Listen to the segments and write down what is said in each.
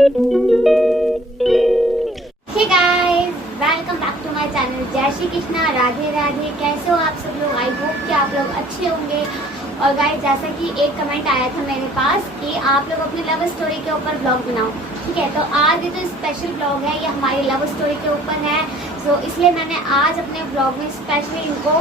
Guys, welcome back to my channel. जय श्री कृष्णा, राधे राधे। कैसे हो आप सब लोग? आई होप कि आप लोग अच्छे होंगे। और गाइस, जैसा कि एक कमेंट आया था मेरे पास कि आप लोग अपनी लव स्टोरी के ऊपर ब्लॉग बनाओ, ठीक है। तो आज ये जो स्पेशल ब्लॉग है ये हमारी लव स्टोरी के ऊपर है। तो इसलिए मैंने आज अपने ब्लॉग में स्पेशली इनको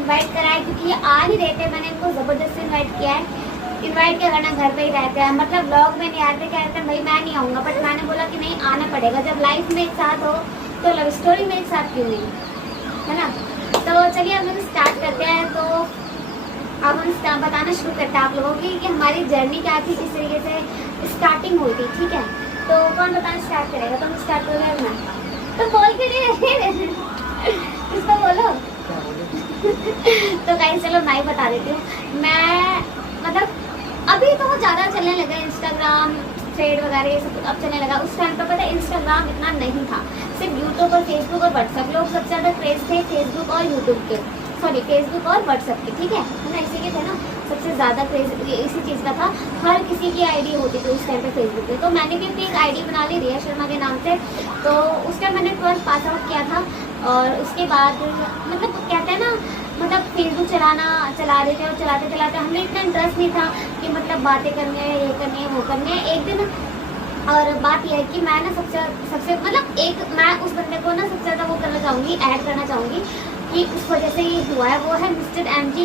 इन्वाइट करा है, क्योंकि ये आ नहीं रहे थे। मैंने इनको ज़बरदस्ती इन्वाइट किया है। इन्वाइट क्या करना, घर पे ही रहते हैं, मतलब ब्लॉग में नहीं आते, कहते हैं भाई मैं नहीं आऊँगा। बट मैंने बोला कि नहीं, आना पड़ेगा। जब लाइफ में एक साथ हो तो लव स्टोरी में एक साथ क्यों नहीं, है ना। तो चलिए हम लोग स्टार्ट करते हैं। तो अब हम बताना शुरू करते हैं आप लोगों की कि हमारी जर्नी क्या थी, किस तरीके से स्टार्टिंग हुई थी, ठीक है। तो कौन बताना स्टार्ट करेगा? तुम स्टार्ट करोगे ना? तो बोल के लिए इसको बोलो। तो गाइस चलो मैं ही बता देती हूँ। मैं मतलब अभी तो ज़्यादा चलने लगा इंस्टाग्राम, थ्रेड वगैरह ये सब अब चलने लगा। उस टाइम पर पता है इंस्टाग्राम इतना नहीं था, सिर्फ यूट्यूब और फेसबुक और व्हाट्सएप। लोग सबसे ज़्यादा क्रेज थे फेसबुक और यूट्यूब के, सॉरी फेसबुक और व्हाट्सएप के, ठीक है ना। इसी के थे ना, सबसे ज़्यादा क्रेज इसी चीज़ का था। हर किसी की आईडी होती थी उस टाइम पे फेसबुक पे। तो मैंने भी अपनी एक आईडी बना ली रिया शर्मा के नाम से। तो उस टाइम मैंने 12th पास आउट किया था। और उसके बाद मतलब कहते हैं ना, मतलब फेसबुक चला रहे थे और चलाते चलाते हमें इतना इंटरेस्ट नहीं था कि मतलब बातें करनी है, ये करनी है, वो करनी है। एक दिन और बात यह है कि मैं ना सबसे मतलब एक मैं उस बंदे को ना सबसे ज़्यादा वो करना चाहूँगी, ऐड करना चाहूँगी कि उस वजह से ये हुआ है। वो है मिस्टर MG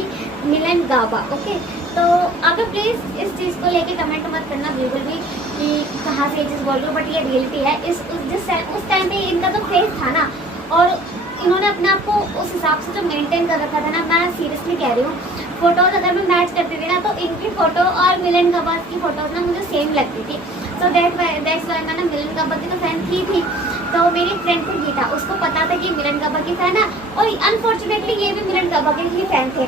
मिलन गाबा, ओके। तो आप लोग प्लीज़ इस चीज़ को लेके कमेंट मत करना बिल्कुल भी कि कहाँ से ये चीज़ बोल रही हूँ, बट ये रियलिटी है। उस टाइम पे इनका तो फेस था ना, और इन्होंने अपने आप को उस हिसाब से जो मेंटेन कर रखा था ना, मैं सीरियसली कह रही हूँ। फोटोज अगर मैं मैच करती थी ना, तो इनकी फ़ोटो और मिलन गाबा की फ़ोटोज ना मुझे सेम लगती थी। सो दैट्स वाई मैं ना मिलन गाबा की तो फैन थी। तो मेरी फ्रेंड थी गीता, उसको पता था कि मिलन गाबा की फ़ैन है, और अनफॉर्चुनेटली ये भी मिलन गाबा के ही फ़ैन थे।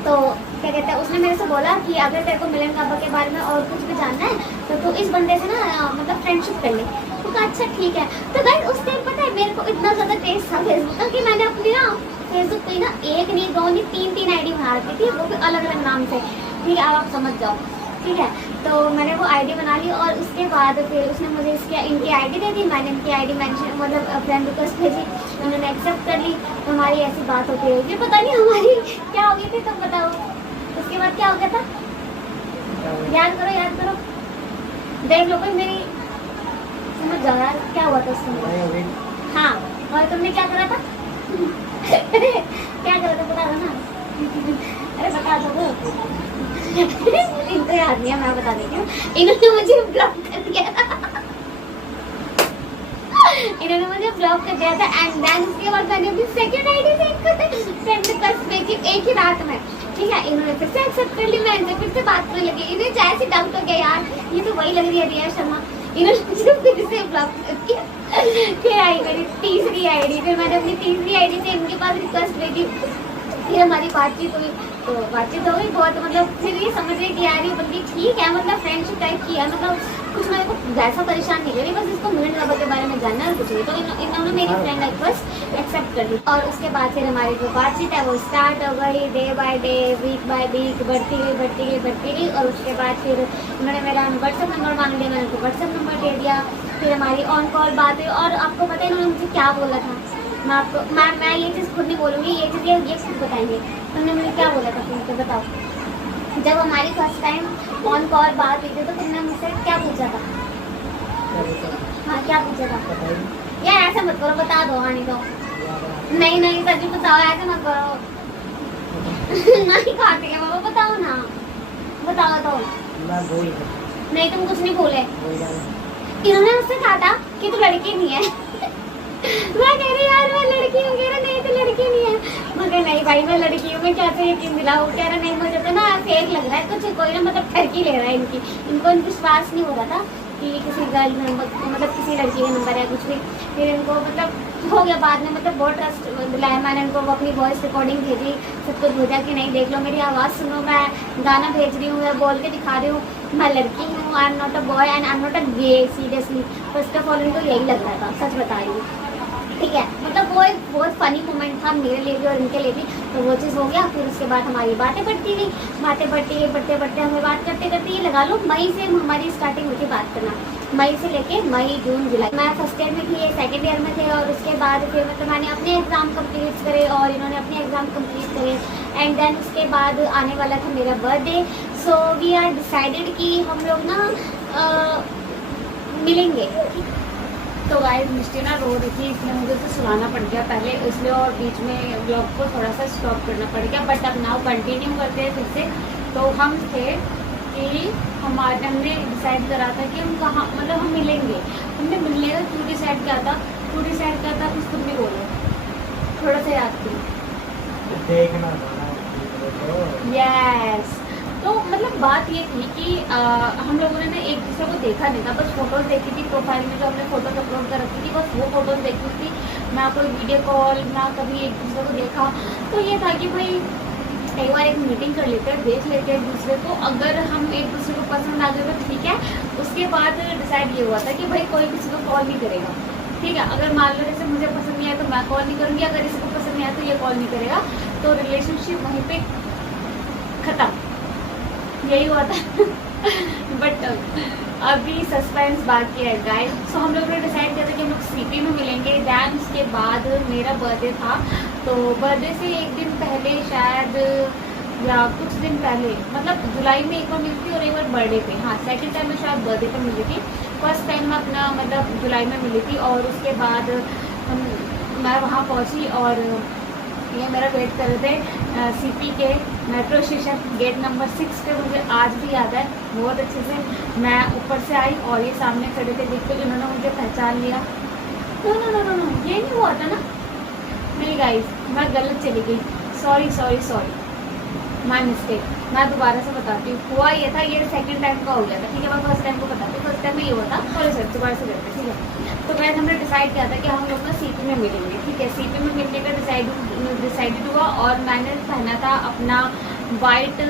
तो क्या कहते हैं, उसने मेरे से बोला कि अगर तेरे को मिलन गाबा के बारे में और कुछ भी जानना है तो तू इस बंदे से ना मतलब फ्रेंडशिप कर ले। तो कहा अच्छा ठीक है। तो गाइस उस टाइम पता है मेरे को इतना ज़्यादा क्रेज था फेसबुक का कि मैंने अपनी ना फेसबुक पे ना एक नहीं, दो नहीं, तीन आईडी बना रखी थी, वो भी अलग अलग नाम से, ठीक है। अब आप समझ जाओ, ठीक है। तो मैंने वो आईडी बना ली, और उसके बाद फिर उसने मुझे इनकी आईडी दे दी। मैंने इनकी आईडी मेंशन मतलब फ्रेंड रिक्वेस्ट भेजी, उन्होंने एक्सेप्ट कर ली। तो हमारी ऐसी बात होती रही। पता नहीं हमारी क्या हो गई थी, तुम बताओ। उसके बाद क्या हो गया था? याद करो, देख लो कोई मेरी, समझ जाओ यार क्या हुआ था उसमें। हाँ, और तुमने क्या करा था? क्या करा था बता दो ना। अरे बता दो। इनको याद नहीं है, मैं बता देती हूँ। इन्होंने मुझे ब्लॉक कर दिया था। इन्होंने मुझे ब्लॉक कर दिया था। एंड देन उसके बाद मैंने अपनी सेकंड आईडी से इनको फ्रेंड रिक्वेस्ट भेजी एक ही रात में, ठीक है। इन्होंने फिर से एक्सेप्ट कर ली, मैं इनसे फिर से बात करने लगी। इन्हें जैसे डाउट हो गया यार ये तो वही लग रही है रिया शर्मा। इन्होंने मुझे फिर से ब्लॉक कर दिया। फिर आई मेरी तीसरी आईडी, फिर मैंने अपनी तीसरी आईडी से इनके पास रिक्वेस्ट भेजी। फिर हमारी बातचीत हुई, तो बातचीत हो गई बहुत, मतलब फिर ये समझ गई कि यार ये बंदी ठीक है, मतलब फ्रेंडशिप टाइप की है, मतलब कुछ मेरे को वैसा परेशान नहीं करी, बस इसको मिलन गाबा के बारे में जानना है कुछ नहीं। तो इन्होंने मेरी फ्रेंड रिक्वेस्ट एक्सेप्ट कर ली। और उसके बाद फिर हमारी जो बातचीत है वो स्टार्ट हो गई, day by day, week by week, बढ़ती गई। और उसके बाद फिर उन्होंने मेरा व्हाट्सएप नंबर मांग लिया, मैंने उनको व्हाट्सएप नंबर दे दिया। फिर हमारी ऑन कॉल बात हुई। और आपको पता है इन्होंने मुझे क्या बोला था? मैं ये चीज़ खुद नहीं बोलूँगी, ये चीज़ ये खुद बताएंगे। तुमने मुझे क्या बोला था तुमसे बताओ? जब हमारी फर्स्ट टाइम ऑन कॉल बात हुई थी तो तुमने मुझसे क्या पूछा था? हाँ क्या पूछा था? यार ऐसे मत करो, बता दो। आने दो। नहीं सच बताओ, ऐसे मत करो। नहीं खाते हैं बाबा, बताओ ना, बताओ तो। नहीं तुम कुछ नहीं बोले। इन्होंने मुझसे कहा था कि तू लड़की नहीं है। मैं कह रही यार मैं लड़की हूँ, कह रहा नहीं तो लड़की नहीं है। मगर नहीं भाई मैं लड़की हूँ, मैं कैसे यकीन दिलाऊँ? कह रहा नहीं मुझे तो ना फेक लग रहा है कुछ, कोई ना मतलब ठरकी ले रहा है इनको विश्वास नहीं हो रहा था कि किसी गर्ल मतलब किसी लड़की का नंबर है कुछ भी। फिर इनको मतलब हो गया बाद में, मतलब बहुत ट्रस्ट दिलाया मैंने इनको, अपनी वॉइस रिकॉर्डिंग भेजी, सब कुछ भेजा कि नहीं देख लो मेरी आवाज़ सुनो, मैं गाना भेज रही हूँ, मैं बोल के दिखा रही हूँ, मैं लड़की हूँ, I am not a boy and I am not a gay. Seriously first of all इनको यही लग रहा था, सच बता रही हूँ। ठीक है, मतलब वो एक बहुत फनी मोमेंट था मेरे लिए भी और इनके लिए भी। तो वो चीज़ हो गया। फिर उसके बाद हमारी बातें बढ़ती गई, बातें बढ़ती गई, बढ़ते बढ़ते हमें बात करते करते ये लगा लो मई से हमारी स्टार्टिंग हुई थी बात करना। मई से लेके मई जून जुलाई, मैं फर्स्ट ईयर में थी, ये सेकेंड ईयर में थे। और उसके बाद फिर मतलब मैंने अपने एग्ज़ाम कंप्लीट करे और इन्होंने अपने एग्ज़ाम कंप्लीट करे। एंड देन उसके बाद आने वाला था मेरा birthday. So we are decided कि हम लोग ना मिलेंगे। तो गाइस मिस्टी ना रो रही थी, इसलिए मुझे उसे सुनाना पड़ गया पहले, इसलिए और बीच में ब्लॉग को थोड़ा सा स्टॉप करना पड़ गया। बट अब नाउ कंटिन्यू करते हैं फिर से। तो हम थे कि हमने डिसाइड करा था कि हम कहाँ मतलब हम मिलेंगे। हमने मिलने का क्यों डिसाइड किया था, कुछ तुम भी बोलो, थोड़ा सा याद करो। देखना यस। तो मतलब बात ये थी कि हम लोगों ने ना एक दूसरे को देखा नहीं था, बस फोटोज देखी थी प्रोफाइल में जो हमने फोटोज अपलोड कर रखी थी, बस वो फोटोज देखी थी। ना कोई वीडियो कॉल, ना कभी एक दूसरे को देखा। तो ये था कि भाई एक बार एक मीटिंग कर लेते हैं, देख लेते हैं एक दूसरे को। अगर हम एक दूसरे को पसंद आ गए तो ठीक है। उसके बाद डिसाइड ये हुआ था कि भाई कोई किसी को कॉल नहीं करेगा, ठीक है। अगर मान लो जैसे मुझे पसंद नहीं आया तो मैं कॉल नहीं करूँगी, अगर किसी को पसंद नहीं आया तो ये कॉल नहीं करेगा। तो रिलेशनशिप वहीं पे खत्म, यही हुआ था। बट अभी सस्पेंस बाकी है गाइस। सो हम लोगों ने डिसाइड किया था कि हम लोग सीपी में मिलेंगे। दैन उसके बाद मेरा बर्थडे था, तो बर्थडे से एक दिन पहले शायद या कुछ दिन पहले, मतलब जुलाई में एक बार मिली थी और एक बार बर्थडे पे। हाँ, सेकंड टाइम में शायद बर्थडे पे मिली थी। फर्स्ट टाइम मैं अपना मतलब जुलाई में मिली थी। और उसके बाद मैं वहाँ पहुँची और ये मेरा वेट कर रहे थे सीपी के मेट्रो स्टेशन गेट नंबर 6 पे। मुझे आज भी याद है बहुत अच्छे से। मैं ऊपर से आई और ये सामने खड़े थे, देखते इन्होंने मुझे पहचान लिया। No no no no no, ये नहीं हुआ था ना। नहीं गाइस, मैं गलत चली गई, सॉरी, माय मिस्टेक। मैं दोबारा से बताती हूँ। हुआ ये था, ये सेकंड टाइम का हो गया था, ठीक है। मैं फर्स्ट टाइम को बताती हूँ। फर्स्ट टाइम में ये हुआ था, सॉरी दोबारा से करते, ठीक है। तो मैं हमने डिसाइड किया था कि हम लोग ना सीपी में मिलेंगे, ठीक है। सीपी में मिलने का डिसाइडेड हुआ। और मैंने पहना था अपना वाइट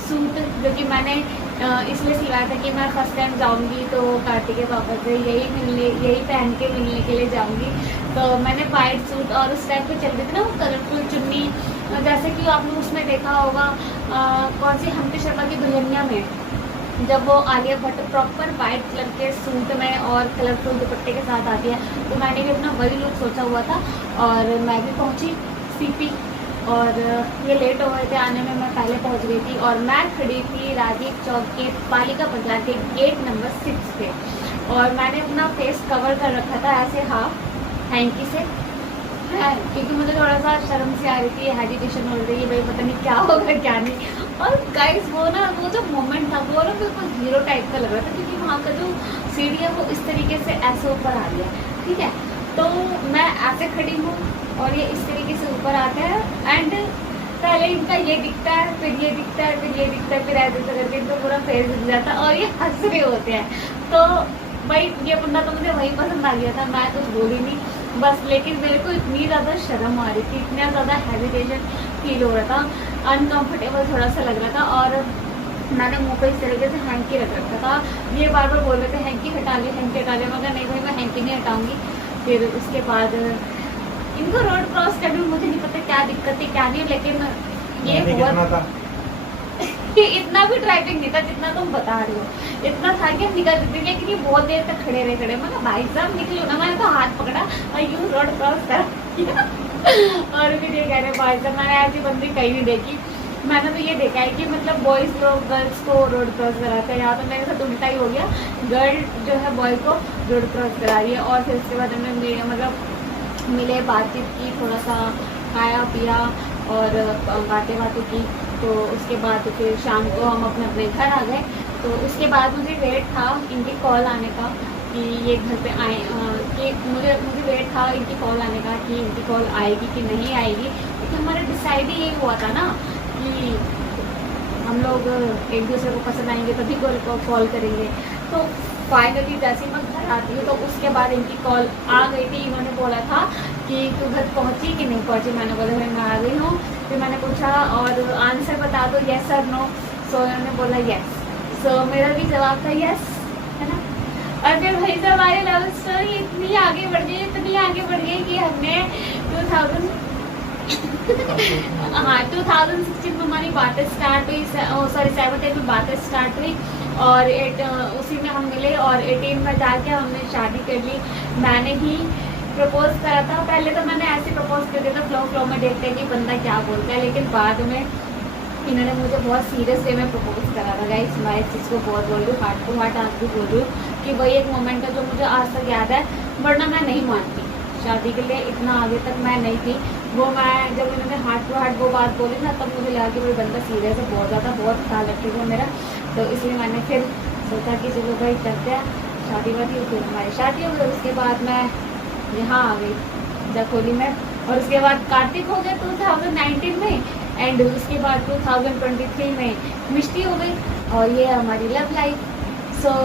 सूट, जो कि मैंने इसलिए सिलवाया था कि मैं फर्स्ट टाइम जाऊंगी तो कार्तिक के पापा से यही पहन के मिलने के लिए जाऊंगी। तो मैंने वाइट सूट और उस टाइम पे चल रही थी ना वो कलरफुल चुन्नी, जैसे कि आपने उसमें देखा होगा कौन सी हम्टी शर्मा की दुल्हनिया में, जब वो Alia Bhatt proper white colour के सूट में और कलरफुल दुपट्टे के साथ आती है। तो मैंने भी अपना वही लुक सोचा हुआ था। और मैं भी पहुंची सीपी और ये लेट हो गए थे आने में, मैं पहले पहुंच गई थी। और मैं खड़ी थी राजीव चौक के पालिका बाजार के गेट नंबर 6 पे। और मैंने अपना फेस कवर कर रखा था ऐसे हाफ हैंकी से, क्योंकि मुझे थोड़ा सा शर्म से आ रही थी, हेजिटेशन हो रही है, भाई पता नहीं क्या होगा क्या नहीं। और गाइस वो जो मोमेंट था वो ना बिल्कुल हीरो टाइप का लग रहा था, क्योंकि वहाँ का जो सीढ़ी है वो इस तरीके से ऐसे ऊपर आ रही है, ठीक है। तो मैं ऐसे खड़ी हूँ और ये इस तरीके से ऊपर आते हैं। एंड पहले इनका ये दिखता है, फिर ये दिखता है, फिर ये दिखता है, फिर ऐसे करके इनका पूरा फेस दिख जाता है और ये हंस रहे होते हैं। तो भाई ये बंदा तो मुझे वही पसंद आ गया था, मैं कुछ बोली नहीं बस। लेकिन मेरे को इतनी ज़्यादा शर्म आ रही थी, इतना ज़्यादा हेजिटेशन फील हो रहा था, अनकंफर्टेबल थोड़ा सा लग रहा था। और मैंने मुंह पे इस तरीके से हैंकी रख रखा था। ये बार बार बोल रहे थे हैंकी हटा लिया, हैंकी हटा लिया। मगर नहीं भाई, मैं हैंकी नहीं हटाऊंगी। फिर उसके बाद इनको रोड क्रॉस करने में मुझे नहीं पता क्या दिक्कत थी क्या नहीं, लेकिन ये बहुत इतना भी ट्रैफिक नहीं था जितना तुम बता रहे हो। इतना था कि हम निकल देते, लेकिन ये बहुत देर तक खड़े रहे। मतलब भाई साहब निकलो ना, मैंने तो हाथ पकड़ा और यूँ रोड क्रॉस कर और फिर ये कह रहे भाई साहब, मैंने ऐसी बंदी कहीं नहीं देखी। मैंने तो ये देखा है कि मतलब बॉयज़ लोग गर्ल्स को रोड क्रॉस कराते हैं, यहाँ तो मेरे साथ उल्टा ही हो गया। गर्ल जो है बॉय को रोड क्रॉस करा रही है। और फिर उसके बाद हमने मतलब मिले, बातचीत की, थोड़ा सा खाया पिया और बातें की। तो उसके बाद फिर शाम को हम अपने घर आ गए। तो उसके बाद मुझे वेट था इनकी कॉल आने का कि ये घर पे आए, कि मुझे वेट था इनकी कॉल आने का कि इनकी कॉल आएगी कि नहीं आएगी, क्योंकि हमारा डिसाइड ही यही हुआ था ना कि हम लोग एक दूसरे को पसंद आएंगे तभी कॉल करेंगे। तो फाइनली जैसे मैं घर आती हूँ तो उसके बाद इनकी कॉल आ गई थी। इन्होंने बोला था कि तू घर पहुँची कि नहीं पहुँची। मैंने बोला भाई मैं आ गई हूँ। फिर मैंने पूछा और आंसर बता दो येस और नो। सो इन्होंने बोला येस। सो मेरा भी जवाब था येस, है ना। और फिर वही से हमारी लव स्टोरी इतनी आगे बढ़ गई कि हमने 2000 हाँ 2016 में हमारी बातें स्टार्ट हुई, सॉरी 17 में बातें स्टार्ट हुई और उसी में हम मिले और 18 में जाके हमने शादी कर ली। मैंने ही प्रपोज करा था। पहले तो मैंने ऐसे प्रपोज कर दिया था, फ्लो में देखते हैं कि बंदा क्या बोलता है, लेकिन बाद में इन्होंने मुझे बहुत सीरियस वे में प्रपोज करा था। गाइस मैं इस चीज़ को बहुत बोल रही हूँ, हार्ट टू हार्ट आज भी बोल रही हूँ कि वही एक मोमेंट है जो मुझे आज तक याद है, वरना मैं नहीं मानती शादी के लिए, इतना आगे तक मैं नहीं थी। वो मैं जब इन्होंने हार्ट टू हार्ट वो बात बोली ना, तब मुझे लगा कि भाई बंदा सीरियस है, बहुत ज़्यादा, बहुत ख्याल रखेगा मेरा। तो इसलिए मैंने फिर सोचा कि चलो भाई करते हैं शादी वादी। फिर हमारी शादी हो गई, उसके बाद मैं यहाँ आ गई जखोली में, और उसके बाद कार्तिक हो गया 2019 में, एंड उसके बाद 2023 में मिष्टी हो गई, और ये हमारी love life. So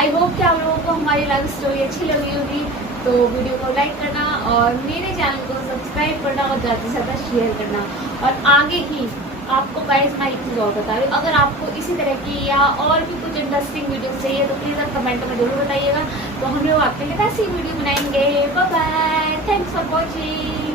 I hope कि आप लोगों को हमारी लव स्टोरी अच्छी लगी होगी। तो वीडियो को लाइक करना और मेरे चैनल को सब्सक्राइब करना और ज़्यादा से ज़्यादा शेयर करना। और आगे की आपको गाइस मैं एक चीज़ और बता रही हूँ, अगर आपको इसी तरह की या और भी कुछ इंटरेस्टिंग वीडियो चाहिए तो प्लीज़ आप कमेंट में जरूर बताइएगा। तो हम लोग आपके लिए ऐसी वीडियो बनाएंगे। Bye bye, thanks for watching.